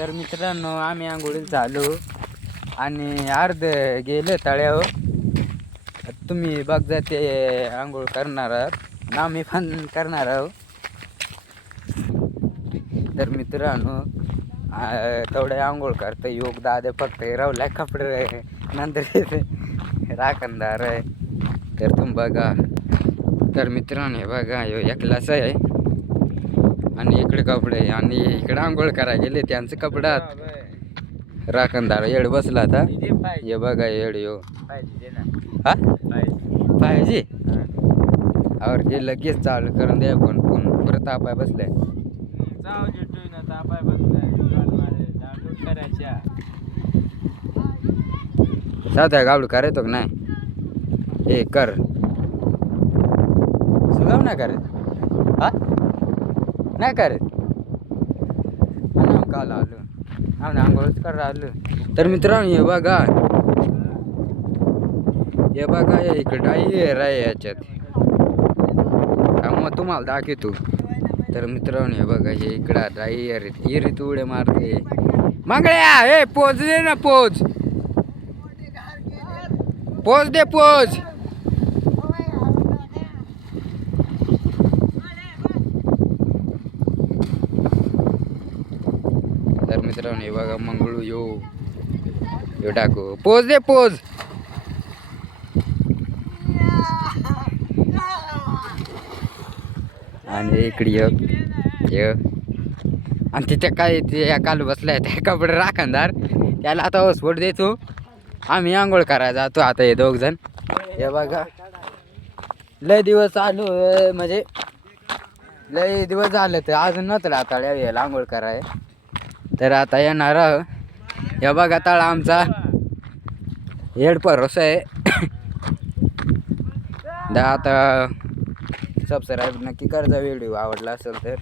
तर मित्रांनो आम्ही आंघोळीला चालू आणि अर्ध गेले तळ्यावर. तुम्ही बघ ते आंघोळ करणार आहात, आम्ही पण करणार आहोत. तर मित्रांनो तेवढे आंघोळ करतं योग दादा फक्त रावला कपडे नंतर राखणदार आहे. तर तुम्ही बघा. तर मित्रांनो हे बघा एकलाच आहे आणि इकडे कपडे आणि इकडे आंघोळ करायला गेले त्यांचं कपड्यात राखणदार येड बसला आता. हे बघा येड यो हा पाहिजे और हे लगेच चालू करून द्या. पण परत तापाय बसलाय. साध्या गावड करायचो का नाही हे कर सुलभ नाही करत हा नाही करत काल आलो आम्ही आंघोळच कर आलो. तर मित्रांनो हे बघा इकडे डायरी आहे याच्यात मग तुम्हाला दाखवतो. तर मित्रांनो हे बघा हे इकडं डायरी उड्या मारते मागळ्या. हे पोच दे ना पोच पोच दे पोच. तर मित्रांनो हे बघा मंगळू यो टाकू पोच दे पोच. आणि इकडे ये आणि तिथे काय ते काल बसलाय त्या कपडे राखणदार त्याला आता हॉस्पोट देतो. आम्ही आंघोळ करायला जातो आता हे दोघ जण. हे बघा लय दिवस चालू म्हणजे लय दिवस झाले तर अजून नव्हतं आता यायला आंघोळ कराय. तर आता येणार. हे बघा तळा आमचा हेड परस आहे. आता सबस्क्राईब नक्की करजा व्हिडिओ आवडला असेल तर.